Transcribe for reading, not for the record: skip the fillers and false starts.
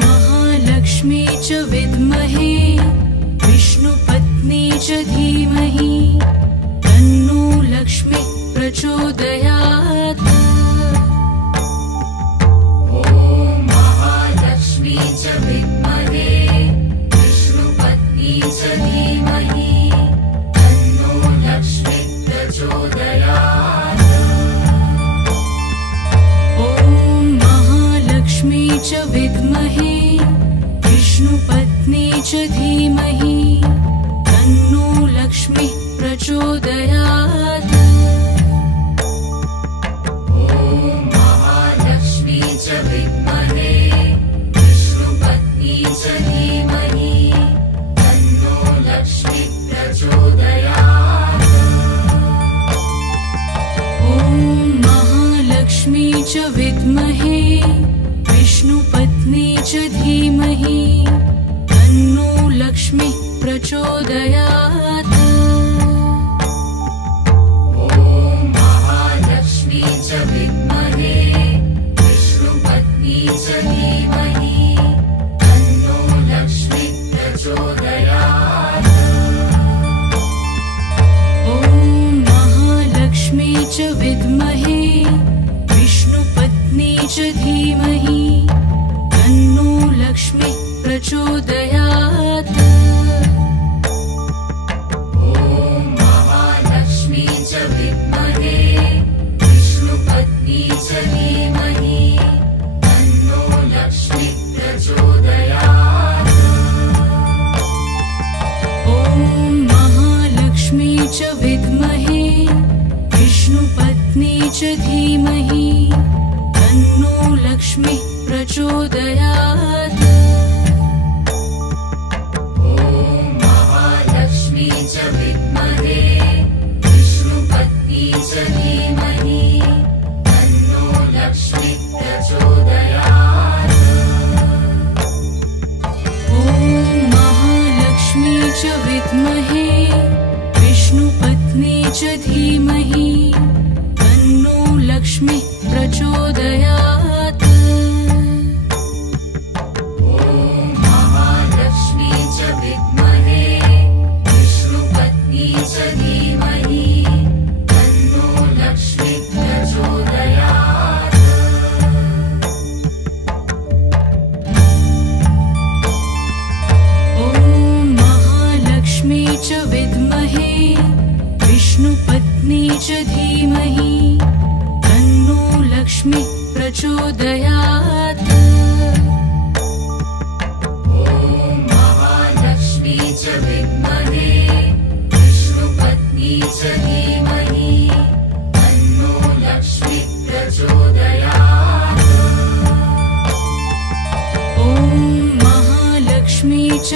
महालक्ष्मी च विद्महे विष्णुपत्नी च धीमहि तन्नो लक्ष्मी प्रचोदयात्। महालक्ष्मी च विद्महे विष्णुपत्नी च धीमहि तन्नो लक्ष्मी प्रचोदयात्। महालक्ष्मी च विद्महे विष्णुपत्नी च धीमहि तन्नो लक्ष्मी प्रचोदयात्। महालक्ष्मी च विद्महे विष्णुपत्नी च धीमहि तन्नो लक्ष्मी प्रचोदयात्। महालक्ष्मी च विद्महे विष्णुपत्नी च धीमहि तन्नो लक्ष्मी प्रचोदयात्। महालक्ष्मी च विद्महे विष्णुपत्नी च धीमहि तन्नो लक्ष्मी प्रचोदयात्। महालक्ष्मी च विद्महे विष्णुपत्नी च धीमहि तन्नो लक्ष्मी प्रचोदयात्। महालक्ष्मी च विद्महे विष्णुपत्नी च धीमहि तन्नो लक्ष्मी प्रचोदयात्। महालक्ष्मी च विद्महे विष्णुपत्नी च धीमहि तन्नो लक्ष्मी प्रचोदयात्। महालक्ष्मी च विद्महे विष्णुपत्नी च धीमहि तन्नो लक्ष्मी प्रचोदयात्। महालक्ष्मी च विद्महे विष्णुपत्नी च धीमहि तन्नो लक्ष्मी प्रचोदयात्। महालक्ष्मी च विद्महे विष्णुपत्नी च धीमहि तन्नो लक्ष्मी प्रचोदयात्। महालक्ष्मी च विद्महे विष्णुपत्नी च धीमहि तन्नो लक्ष्मी प्रचोदयात्। महालक्ष्मी च विद्महे विष्णुपत्नी च धीमहि तन्नो लक्ष्मी प्रचोदयात्। महालक्ष्मी च